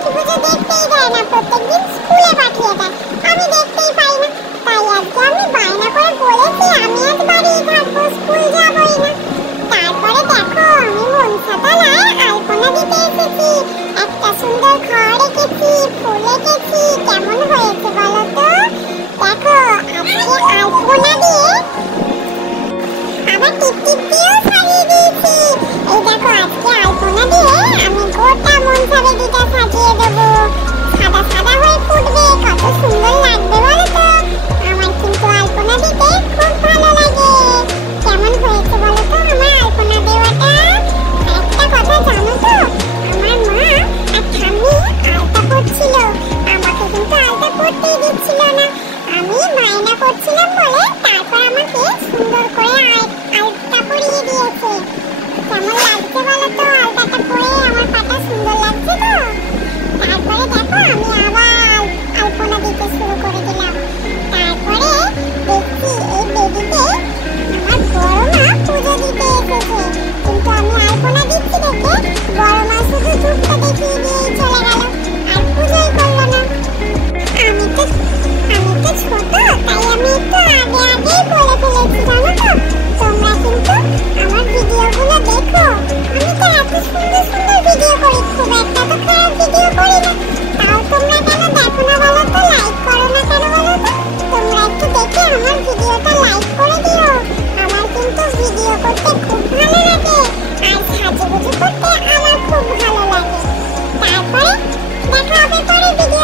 লক্ষ্মী পুজো দেখতেই দেয় না, প্রত্যেকদিন স্কুলে পাঠিয়ে দেয়, আমি দেখতেই পাই না। তাই আজকে আমি বায়না করে বলেছি আমি আজ বাড়িই থাকবো, স্কুল যাবই না। তারপরে দেখো আমি মনসাতলায় আলপনা দিতে এসেছি, একটা সুন্দর ঘর এঁকেছি, ফুল এঁকেছি, কেমন হয়েছে বলো তো? দেখো আজকে আলপনা দিয়ে আবার টিপটিপ দিয়েও সাজিয়ে দিয়েছি। এই দেখো আজকে আলপনা দিয়ে আমি গোটা মনসা বেদিটা সাজিয়ে দেবো, সাদা সাদা হয়ে ফুটবে, কত সুন্দর লাগবে বলো তো? আমার কিন্তু আলপনা দিতে খুব ভালো লাগে। কেমন হয়েছে বলো তো আমার আলপনা দেওয়াটা? একটা কথা জানো তো, আমার মা আর ঠাম্মি আলতা পরছিল, আমাকে কিন্তু আলতা পরতেই দিচ্ছিল না। আমি বায়না করছিলাম বলে তারপর আমাকে সুন্দর করে আলতা পরিয়ে দিয়েছে। কেমন লাগছে বলো তো আলতাটা পরে? আমার পাটা সুন্দর লাগছে তো? তারপরে দেখো আমি আবার আলপনা দিতে শুরু করে দিলাম। তারপরে দেখছি এই বেদিতে আমার বড় মা পুজো দিতে এসেছে, কিন্তু আমি আলপনা দিচ্ছি দেখে বড় মা শুধু ধূপটা দেখিয়ে দিয়ে চলে গেল, আর পুজোই করলো না। আমি তো ছোট, তাই আমি একটু আগেই বলে ফেলেছি জানো তো? তোমরা কিন্তু আমার ভিডিওগুলো দেখো, আমি তো এত সুন্দর সুন্দর ভিডিও করি, খুব একটা তো খারাপ ভিডিও করি না। তাও তোমরা কেন দেখো না বলো তো? লাইক করো না কেন বলো তো? তোমরা একটু দেখে আমার ভিডিওটা লাইক করে দিও। আমার কিন্তু ভিডিও করতে খুব ভালো লাগে, আর সাজুগুজু করতে আমার খুব ভালো লাগে। তারপরে দেখা হবে পরের ভিডিও।